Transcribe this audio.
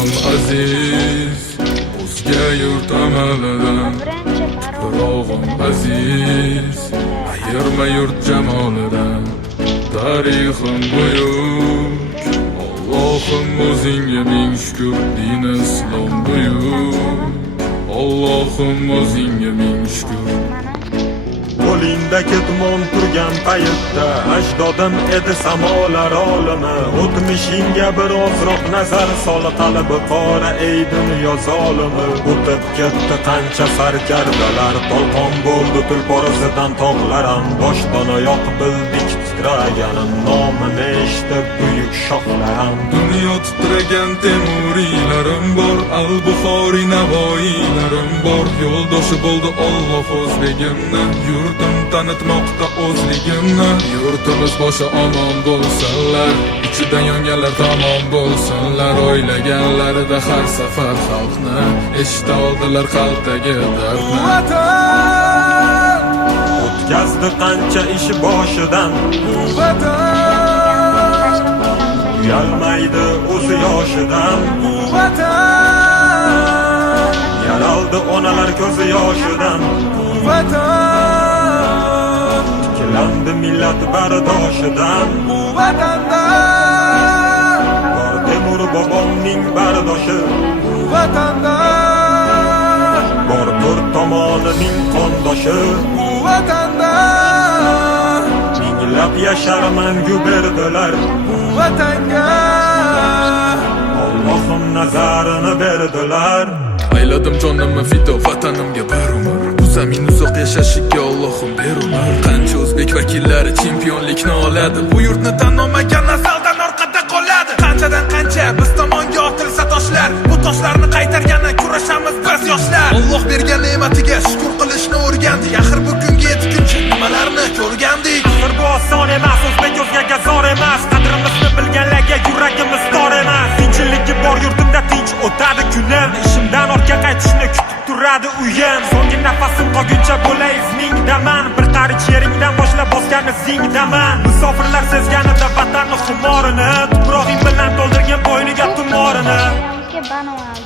ruhim aziz, o'zga yurt amalidan. Birovim aziz, ayirma yurt jamolidan. Tarixim buyuk, Allohim o'zingga ming shukr. Din islom buyuk, Allohim o'zingga ming shukr. Qo'lingda ketmon turgan paytda ajdodim edi samolar olimi. O'tmishingga birozroq nazar sol, qalbi qora ey dunyo zolimi. O'tib ketdi qancha sarkardalar, tolqon bo'ldi tulporasidan tog'laram. Boshdan oyoq bildik titraganim, nomini eshitib buyuk shohlarim. Dunyo titragan temuriylarim bor, al-Buxoriy navoiylarim bor. Yo'ldoshi bo'ldi Alloh o'zligimni, yurtim tanitmoqda o'zligimni. Yurtimiz boshi omon bo'lsinlar, ichidan yonganlar tamom bo'lsinlar. O'ylaganlarida har safar xalqni eshita oldilar qalbdagi dardni. Vatan O'tkazdi qancha ish boshidan, Vatan uyalmaydi o'zi yoshidan. Vatan Yaraldi onalar ko'zi yoshidan, Vatan tiklandi millat bardoshidan. Vatanda Bor Temur bobomning bardoshi, Vatanda bor to'rt tomonining qondoshi. Vatanda Minglab yashar mangu berdilar, Vatanga Allohim nazarini berdilar. Ayladim jonimni fido vatanimga bir umr, bu zamin uzoq yashashiga Allohim ber umr. Qancha o'zbek vakillari chempionlikni oladi, bu yurtni tan olmagan nasldan orqada qoladi. Qanchadan qancha biz tomonga otilsa toshlar, bu toshlarni qaytargani kurashamiz biz yoshlar. Alloh bergan ne'matiga shukr qilishni o'rgandik, axir bu kunga yetguncha nimalarni ko'rgandik. Bir bu oson emas, o'zbek o'zgaga zor emas. Qadrimizni bilganlarga yuragimiz tor emas. Tinchlikki bor yurtimda tinch o'tadi kunim, ishimdan ortga qaytishni kutib turadi uyim. So'nggi nafasim qolguncha bo'lay izmingdaman, bir qarich yeringdan boshlab bosgan izingdaman. Musofirlar sezganida vatanni xumorini, tuprog'ing bilan to'ldirgan bo'yniga tumorini. Que van a